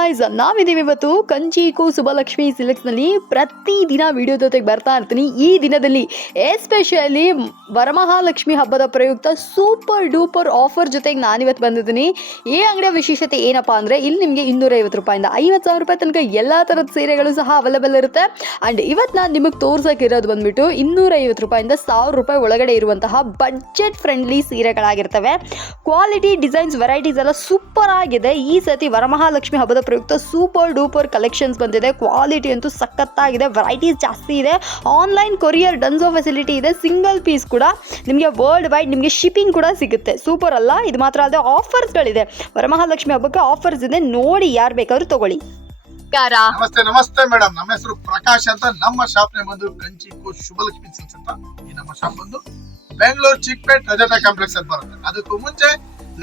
Guys ನಾವಿದ್ದೀವಿ ಇವತ್ತು ಕಂಚಿಕು ಸುಬ್ಬಲಕ್ಷ್ಮಿ ಸಿಲ್ಕ್ಸ್ನಲ್ಲಿ ಪ್ರತಿದಿನ ವಿಡಿಯೋ ಜೊತೆಗೆ ಬರ್ತಾ ಇರ್ತೀನಿ. ಈ ದಿನದಲ್ಲಿ ಎಸ್ಪೆಷಲಿ ವರಮಹಾಲಕ್ಷ್ಮಿ ಹಬ್ಬದ ಪ್ರಯುಕ್ತ ಸೂಪರ್ ಡೂಪರ್ ಆಫರ್ ಜೊತೆಗೆ ನಾನಿವತ್ತು ಬಂದಿದ್ದೀನಿ. ಈ ಅಂಗಡಿಯ ವಿಶೇಷತೆ ಏನಪ್ಪಾ ಅಂದ್ರೆ, ಇಲ್ಲಿ ನಿಮಗೆ ಇನ್ನೂರೈವತ್ತು ರೂಪಾಯಿಂದ ಐವತ್ತು ಸಾವಿರ ರೂಪಾಯಿ ತನಕ ಎಲ್ಲ ಥರದ ಸೀರೆಗಳು ಸಹ ಅವೈಲೇಬಲ್ ಇರುತ್ತೆ. ಆ್ಯಂಡ್ ಇವತ್ತು ನಾನು ನಿಮಗೆ ತೋರ್ಸೋಕ್ಕಿರೋದು ಬಂದ್ಬಿಟ್ಟು ಇನ್ನೂರೈವತ್ತು ರೂಪಾಯಿಂದ ಸಾವಿರ ರೂಪಾಯಿ ಒಳಗಡೆ ಇರುವಂತಹ ಬಜೆಟ್ ಫ್ರೆಂಡ್ಲಿ ಸೀರೆಗಳಾಗಿರ್ತವೆ. ಕ್ವಾಲಿಟಿ ಡಿಸೈನ್ಸ್ ವೆರೈಟೀಸ್ ಎಲ್ಲ ಸೂಪರ್ ಆಗಿದೆ. ಈ ಸತಿ ವರಮಹಾಲಕ್ಷ್ಮಿ ಹಬ್ಬದ ಪ್ರಯುಕ್ತ ಸೂಪರ್ ಡೂಪರ್ ಕಲೆಕ್ಷನ್ಸ್ ಬಂದಿದೆ. ಕ್ವಾಲಿಟಿ ಅಂತೂ ಸಖತ್ತಾಗಿದೆ. ವೆರೈಟೀಸ್ ಜಾಸ್ತಿ ಇದೆ. ಆನ್ಲೈನ್ ಕೊರಿಯರ್ ಡನ್ಸೋ ಫೆಸಿಲಿಟಿ ಇದೆ. ಸಿಂಗಲ್ ಪೀಸ್ ಕೂಡ ನಿಮಗೆ ವರ್ಲ್ಡ್ ವೈಡ್ ನಿಮಗೆ ಶಿಪ್ಪಿಂಗ್ ಕೂಡ ಸಿಗುತ್ತೆ. ಸೂಪರ್ ಅಲ್ಲ? ಇದು ಮಾತ್ರ ಅಲ್ಲದೆ ಆಫರ್ಸ್ಗಳಿದೆ ವರಮಹಾಲಕ್ಷ್ಮಿ ಹಬ್ಬಕ್ಕೆ ಆಫರ್ಸ್ ಇದೆ. ನೋಡಿ ಯಾರು ಬೇಕಾದರೂ ತಗೊಳ್ಳಿ. ಕಾರ ನಮಸ್ತೆ ನಮಸ್ತೆ ಮೇಡಮ್ ನಮ್ಮ ಹೆಸರು ಪ್ರಕಾಶ್ ಅಂತ. ನಮ್ಮ ಶಾಪ್ ನೇ ಬಂದು ಕಂಚಿಕು ಶುಭಲಕ್ಷ್ಮಿ ಸಿಲ್ಕ್ಸ್ ಅಂತ. ಈ ನಮ್ಮ ಶಾಪ್ ಬಂದು ಬೆಂಗಳೂರು ಚಿಕ್ಪೇಟ್ ರಜತ ಕಾಂಪ್ಲೆಕ್ಸ್ ಅಂತ ಬರುತ್ತೆ. ಅದಕ್ಕೂ ಮುಂಚೆ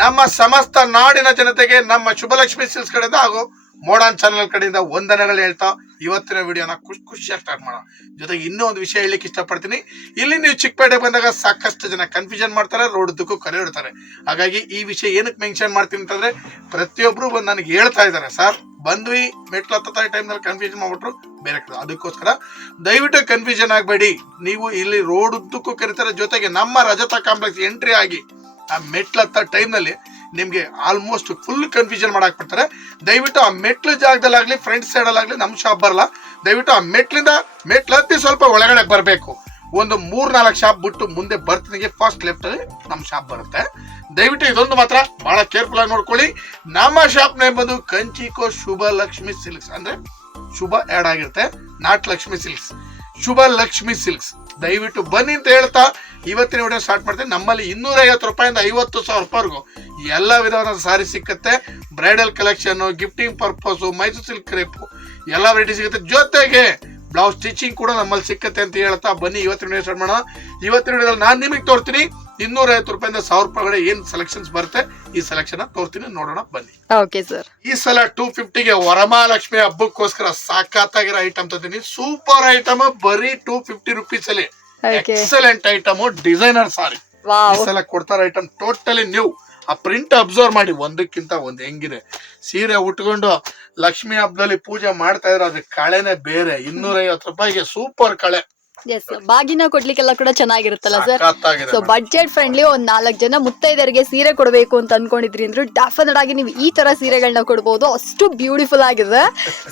ನಮ್ಮ ಸಮಸ್ತ ನಾಡಿನ ಜನತೆಗೆ ನಮ್ಮ ಶುಭಲಕ್ಷ್ಮಿ ಸಿಲ್ಸ್ ಕಡೆಯಿಂದ ಹಾಗೂ ಮೋಡನ್ ಚಾನೆಲ್ ಕಡೆಯಿಂದ ವಂದನೆಗಳು ಹೇಳ್ತಾ ಇವತ್ತಿನ ವಿಡಿಯೋನ ಖುಷಿ ಖುಷಿಯಾಗಿ ಸ್ಟಾರ್ಟ್ ಮಾಡೋಣ. ಜೊತೆಗೆ ಇನ್ನೂ ಒಂದು ವಿಷಯ ಹೇಳಲಿಕ್ಕೆ ಇಷ್ಟಪಡ್ತೀನಿ. ಇಲ್ಲಿ ನೀವು ಚಿಕ್ಕಪೇಟೆ ಬಂದಾಗ ಸಾಕಷ್ಟು ಜನ ಕನ್ಫ್ಯೂಷನ್ ಮಾಡ್ತಾರೆ ರೋಡ್ ಕರೆ ಇಡ್ತಾರೆ. ಹಾಗಾಗಿ ಈ ವಿಷಯ ಏನಕ್ಕೆ ಮೆನ್ಷನ್ ಮಾಡ್ತೀನಿ ಅಂತಂದ್ರೆ ಪ್ರತಿಯೊಬ್ಬರು ಬಂದು ನನಗೆ ಹೇಳ್ತಾ ಇದ್ದಾರೆ, ಸರ್, ಬಂದ್ವಿ, ಮೆಟ್ಲು ಹತ್ತ ಟೈಮ್ನಲ್ಲಿ ಕನ್ಫ್ಯೂಷನ್ ಮಾಡ್ಬಿಟ್ರು, ಬೇರೆ ಕಡೆ. ಅದಕ್ಕೋಸ್ಕರ ದಯವಿಟ್ಟು ಕನ್ಫ್ಯೂಷನ್ ಆಗಬೇಡಿ. ನೀವು ಇಲ್ಲಿ ರೋಡ್ ಉದ್ದಕ್ಕೂ ಕರೀತಾರೆ, ಜೊತೆಗೆ ನಮ್ಮ ರಜತ ಕಾಂಪ್ಲೆಕ್ಸ್ ಎಂಟ್ರಿ ಆಗಿ ಆ ಮೆಟ್ಲು ಹತ್ತ ಟೈಮ್ನಲ್ಲಿ ನಿಮಗೆ ಆಲ್ಮೋಸ್ಟ್ ಫುಲ್ ಕನ್ಫ್ಯೂಷನ್ ಮಾಡಾಕ್ಬಿಡ್ತಾರೆ ದಯವಿಟ್ಟು ಆ ಮೆಟ್ಲು ಜಾಗದಲ್ಲಾಗಲಿ ಫ್ರಂಟ್ ಸೈಡಲ್ಲಾಗಲಿ ನಮ್ಮ ಶಾಪ್ ಬರಲ್ಲ. ದಯವಿಟ್ಟು ಆ ಮೆಟ್ಲಿಂದ ಮೆಟ್ಲು ಹತ್ತಿ ಸ್ವಲ್ಪ ಒಳಗಡೆ ಬರಬೇಕು. ಒಂದು ಮೂರು ನಾಲ್ಕು ಶಾಪ್ ಬಿಟ್ಟು ಮುಂದೆ ಬರ್ತೀನಿ ಫಸ್ಟ್ ಲೆಫ್ಟ್ ಅಲ್ಲಿ ನಮ್ಮ ಶಾಪ್ ಬರುತ್ತೆ. ದಯವಿಟ್ಟು ಇದೊಂದು ಮಾತ್ರ ಬಹಳ ಕೇರ್ಫುಲ್ ಆಗಿ ನೋಡ್ಕೊಳ್ಳಿ. ನಮ್ಮ ಶಾಪ್ ನೇಮ್ ಬಂದು ಕಂಚಿಕೋ ಶುಭ ಲಕ್ಷ್ಮಿ ಸಿಲ್ಕ್ಸ್. ಅಂದ್ರೆ ಶುಭ ಆಡ್ ಆಗಿರುತ್ತೆ. Not Lakshmi Silks. Shubha Lakshmi Silks. ದಯವಿಟ್ಟು ಬನ್ನಿ ಅಂತ ಹೇಳ್ತಾ ಇವತ್ತಿನ ವಿಡಿಯೋ ಸ್ಟಾರ್ಟ್ ಮಾಡ್ತೀನಿ. ನಮ್ಮಲ್ಲಿ ಇನ್ನೂರ ಐವತ್ತು ರೂಪಾಯಿಂದ ಐವತ್ತು ಸಾವಿರ ರೂಪಾಯಿವರೆಗೂ ಎಲ್ಲ ವಿಧವಾದ ಸಾರಿ ಸಿಕ್ಕತ್ತೆ. Bridal collection gifting purpose Mysore silk rape ಎಲ್ಲ ವೆರೈಟಿ ಸಿಗುತ್ತೆ ಜೊತೆಗೆ ಬ್ಲೌಸ್ ಸ್ಟಿಚಿಂಗ್ ಕೂಡ ನಮ್ಮಲ್ಲಿ ಸಿಕ್ಕತ್ತೆ ಅಂತ ಹೇಳ್ತಾ ಬನ್ನಿ. ಇವತ್ತಿನ ವಿಡಿಯೋ ಸ್ಟಾರ್ಟ್ ಮಾಡೋಣ. ಇವತ್ತಿನ ವಿಡಿಯೋದಲ್ಲಿ ನಾನು ನಿಮಗೆ ತೋರ್ತೀನಿ ಇನ್ನೂರ ಐವತ್ತು ರೂಪಾಯಿಂದ ಸಾವಿರ ರೂಪಾಯಿ ಏನ್ ಸೆಲೆಕ್ಷನ್ಸ್ ಬರುತ್ತೆ ಈ ಸೆಲೆಕ್ಷನ್ ತೋರ್ತೀನಿ ನೋಡೋಣ ಬನ್ನಿ. ಓಕೆ ಸರ್ ಈ ಸಲ ಟೂ ಫಿಫ್ಟಿಗೆ ವರಮಹಾಲಕ್ಷ್ಮಿ ಹಬ್ಬಕ್ಕೋಸ್ಕರ ಸಾಕಾತಾಗಿರೋ ಐಟಮ್ ತಂದಿನಿ ಸೂಪರ್ ಐಟಮ್ ಬರೀ ಟೂ ಫಿಫ್ಟಿ ರುಪೀಸ್ ಅಲ್ಲಿ. ಎಕ್ಸಲೆಂಟ್ ಐಟಮ್ ಡಿಸೈನರ್ ಸಾರಿ ಈ ಸಲ ಕೊಡ್ತಾರ ಐಟಮ್ ಟೋಟಲಿ ನ್ಯೂ ಆ ಪ್ರಿಂಟ್ ಅಬ್ಸರ್ವ್ ಮಾಡಿ ಒಂದಕ್ಕಿಂತ ಒಂದ್ ಹೆಂಗಿದೆ. ಸೀರೆ ಉಟ್ಕೊಂಡು ಲಕ್ಷ್ಮಿ ಹಬ್ಬದಲ್ಲಿ ಪೂಜೆ ಮಾಡ್ತಾ ಇದ್ರೆ ಅದ್ರ ಕಳೆನೆ ಬೇರೆ. ಇನ್ನೂರ ಐವತ್ತು ರೂಪಾಯಿಗೆ ಸೂಪರ್ ಕಳೆ. ಎಸ್ ಬಾಗಿನ ಕೊಡ್ಲಿಕ್ಕೆಲ್ಲ ಕೂಡ ಚೆನ್ನಾಗಿರುತ್ತಲ್ಲ sir so budget budget friendly ಒಂದ್ ನಾಲ್ಕು ಜನ ಮುತ್ತೈದರಿಗೆ ಸೀರೆ ಕೊಡಬೇಕು ಅಂತ ಅನ್ಕೊಂಡಿದ್ರಿ ಅಂದ್ರೆ ಡೆಫಿನೆಟ್ ಆಗಿ ನೀವು ಈ ತರ ಸೀರೆಗಳನ್ನ ಕೊಡ್ಬೋದು. ಅಷ್ಟು ಬ್ಯೂಟಿಫುಲ್ ಆಗಿದೆ.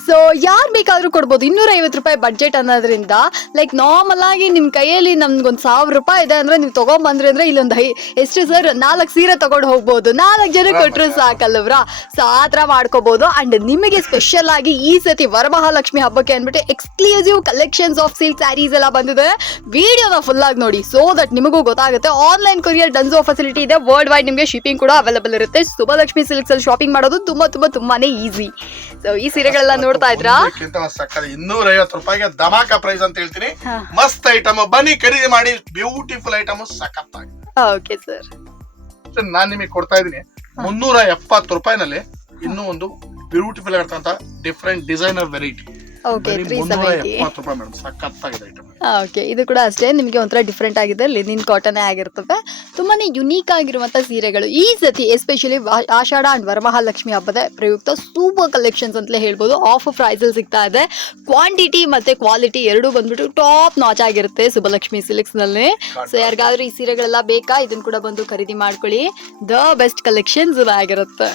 ಸೊ ಯಾರು ಬೇಕಾದ್ರೂ ಕೊಡ್ಬೋದು. ಇನ್ನೂರ ಐವತ್ತು ರೂಪಾಯಿ ಬಡ್ಜೆಟ್ ಅನ್ನೋದ್ರಿಂದ ಲೈಕ್ ನಾರ್ಮಲ್ ಆಗಿ ನಿಮ್ ಕೈಯಲ್ಲಿ ನಮ್ಗೊಂದ್ ಸಾವಿರ ರೂಪಾಯಿ ಇದೆ ಅಂದ್ರೆ ನೀವು ತಗೊಂಬಂದ್ರಿ ಅಂದ್ರೆ ಇಲ್ಲೊಂದು ಹೈ ಎಷ್ಟು ಸರ್ ನಾಲ್ಕು ಸೀರೆ ತಗೊಂಡು ಹೋಗ್ಬೋದು. ನಾಲ್ಕು ಜನ ಕೊಟ್ರು ಸಾಕಲ್ವ್ರಾ ಸೊ ಆ ಮಾಡ್ಕೋಬಹುದು ಅಂಡ್ ನಿಮಗೆ ಸ್ಪೆಷಲ್ ಆಗಿ ಈ ಸತಿ ವರಮಹಾಲಕ್ಷ್ಮಿ ಹಬ್ಬಕ್ಕೆ ಅಂದ್ಬಿಟ್ಟು exclusive collections of silk sarees ಎಲ್ಲ ಬಂದಿದೆ. ವಿಡಿಯೋನ ಫುಲ್ ಆಗಿ ನೋಡಿ. ಸೊ ದಟ್ ನಿಮಗೂ ಗೊತ್ತಾಗುತ್ತೆ. ಆನ್ಲೈನ್ ಕೊರಿಯರ್ ಡನ್ಸೋ ಫೆಸಿಲಿಟಿ ಇದೆ. ವರ್ಲ್ಡ್ ವೈಡ್ ನಿಮಗೆ ಶಿಪ್ಪಿಂಗ್ ಕೂಡ ಅವೈಲೇಬಲ್ ಇರುತ್ತೆ. ಸುಭಲಕ್ಷ್ಮಿ ಸಿಲ್ಕ್ಸ್ ಅಲ್ಲಿ ಶಾಪಿಂಗ್ ಮಾಡೋದು ತುಂಬಾ ತುಂಬಾ ತುಂಬಾನೇ ಈಸಿ ಸೊ ಈ ಸೀರೆಗಳೆಲ್ಲ ನೋಡ್ತಾ ಇದ್ರಾ? ಇನ್ನೂರ ಐವತ್ತು ರೂಪಾಯಿಗೆ ಧಮಾಕ ಪ್ರೈಸ್ ಅಂತ ಹೇಳ್ತೀನಿ. ಮಸ್ತ್ ಐಟಮ್ ಬನ್ನಿ ಖರೀದಿ ಮಾಡಿ. ಬ್ಯೂಟಿಫುಲ್ ಐಟಮ್ ಸಖತ್ತಾಗಿದೆ ಓಕೆ ಸರ್ ನಾನ್ ನಿಮಗೆ ಕೊಡ್ತಾ ಇದೀನಿ ಮುನ್ನೂರ ಎಪ್ಪತ್ತು ರೂಪಾಯಿನಲ್ಲಿ ಇನ್ನೂ ಒಂದು ಬ್ಯೂಟಿಫುಲ್ ಆಗಿರ್ತಕ್ಕಂಥ different designer variety okay three seventy ಎಪ್ಪತ್ತು ರೂಪಾಯಿ ಮೇಡಮ್ ಸಖತ್ತಾಗಿದೆ ಐಟಮ್ ಓಕೆ ಇದು ಕೂಡ ಅಷ್ಟೇ ನಿಮಗೆ ಒಂಥರ ಡಿಫ್ರೆಂಟ್ ಆಗಿದೆ. ಲಿನಿನ್ ಕಾಟನ್ ಆಗಿರ್ತವೆ. ತುಂಬಾನೇ ಯುನೀಕ್ ಆಗಿರುವಂಥ ಸೀರೆಗಳು. ಈ ಸತಿ ಎಸ್ಪೆಷಲಿ ಆಷಾಢ ಅಂಡ್ ವರಮಹಾಲಕ್ಷ್ಮಿ ಹಬ್ಬದ ಪ್ರಯುಕ್ತ ಸೂಪರ್ ಕಲೆಕ್ಷನ್ಸ್ ಅಂತಲೇ ಹೇಳ್ಬೋದು. ಆಫ್ ಪ್ರೈಸಲ್ಲಿ ಸಿಗ್ತಾ ಇದೆ. ಕ್ವಾಂಟಿಟಿ ಮತ್ತೆ ಕ್ವಾಲಿಟಿ ಎರಡೂ ಬಂದ್ಬಿಟ್ಟು ಟಾಪ್ ನಾಚ್ ಆಗಿರುತ್ತೆ ಸುಬ್ಬಲಕ್ಷ್ಮಿ ಸಿಲ್ಕ್ಸ್ನಲ್ಲಿ ಸೊ ಯಾರಿಗಾದ್ರೂ ಈ ಸೀರೆಗಳೆಲ್ಲ ಬೇಕಾ ಇದನ್ನ ಕೂಡ ಬಂದು ಖರೀದಿ ಮಾಡ್ಕೊಳ್ಳಿ. ದ ಬೆಸ್ಟ್ ಕಲೆಕ್ಷನ್ಸ್ ಆಗಿರುತ್ತೆ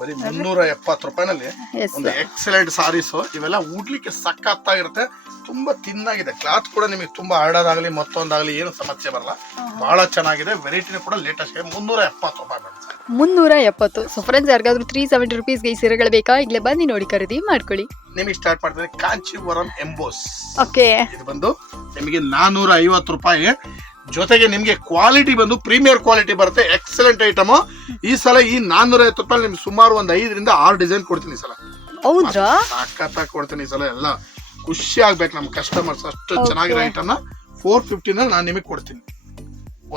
ಬರೀ ಮುನ್ನೂರ ಎಪ್ಪತ್ತು ರೂಪಾಯಿನಲ್ಲಿ ಒಂದು ಎಕ್ಸಲೆಂಟ್ ಸಾರೀಸ್ ಇವೆಲ್ಲ ಉಡ್ಲಿಕ್ಕೆ ಸಖತ್ತಾಗಿರುತ್ತೆ. ತುಂಬಾ ತಿನ್ನಾಗಿದೆ. ಕ್ಲಾತ್ ಕೂಡ ನಿಮಗೆ ತುಂಬಾ ಆರ್ಡರ್ ಮತ್ತೊಂದಾಗಲಿ ಏನು ಸಮಸ್ಯೆ ಬರಲ್ಲ. ಬಹಳ ಚೆನ್ನಾಗಿದೆ. ವೆರೈಟಿನೂ ಕೂಡ ಲೇಟೆಸ್ಟ್ ಮುನ್ನೂರ ಎಪ್ಪತ್ತು ರೂಪಾಯಿ ಮುನ್ನೂರ ಎಪ್ಪತ್ತು. ಸೊ ಫ್ರೆಂಡ್ಸ್ ಯಾರಿಗಾದ್ರೂ ತ್ರೀ ಸೆವೆಂಟಿ ರುಪೀಸ್ಗೆ ಈ ಸೀರೆಗಳು ಬೇಕಾ? ಈಗಲೇ ಬನ್ನಿ ನೋಡಿ ಖರೀದಿ ಮಾಡ್ಕೊಳ್ಳಿ. ನಿಮಗೆ ಸ್ಟಾರ್ಟ್ ಮಾಡ್ತೀನಿ. ಕಾಂಚೀವರಂ ಎಂಬೋಸ್ ಓಕೆ ಇದು ಬಂದು ನಿಮಗೆ ನಾನೂರ ಐವತ್ತು ರೂಪಾಯಿ ಜೊತೆಗೆ ನಿಮಗೆ ಕ್ವಾಲಿಟಿ ಬಂದು ಪ್ರೀಮಿಯರ್ ಕ್ವಾಲಿಟಿ ಬರುತ್ತೆ. ಎಕ್ಸಲೆಂಟ್ ಐಟಮ್ ಈ ಸಲ ಈ ನಾನೂರ ಐವತ್ತು ರೂಪಾಯಿ ನಿಮ್ಗೆ ಸುಮಾರು ಒಂದು ಐದರಿಂದ ಆರು ಡಿಸೈನ್ ಕೊಡ್ತೀನಿ ಈ ಸಲ. ಹೌದ್ರಾ ಸಖತ್ತಾಗಿ ಕೊಡ್ತೀನಿ ಈ ಸಲ ಎಲ್ಲ. ಖುಷಿ ಆಗ್ಬೇಕು ನಮ್ಮ ಕಸ್ಟಮರ್ಸ್ ಅಷ್ಟು. ಚೆನ್ನಾಗಿರೋ ಐಟಮ್ನ ಫೋರ್ ಫಿಫ್ಟಿನ ನಾನು ನಿಮಗೆ ಕೊಡ್ತೀನಿ.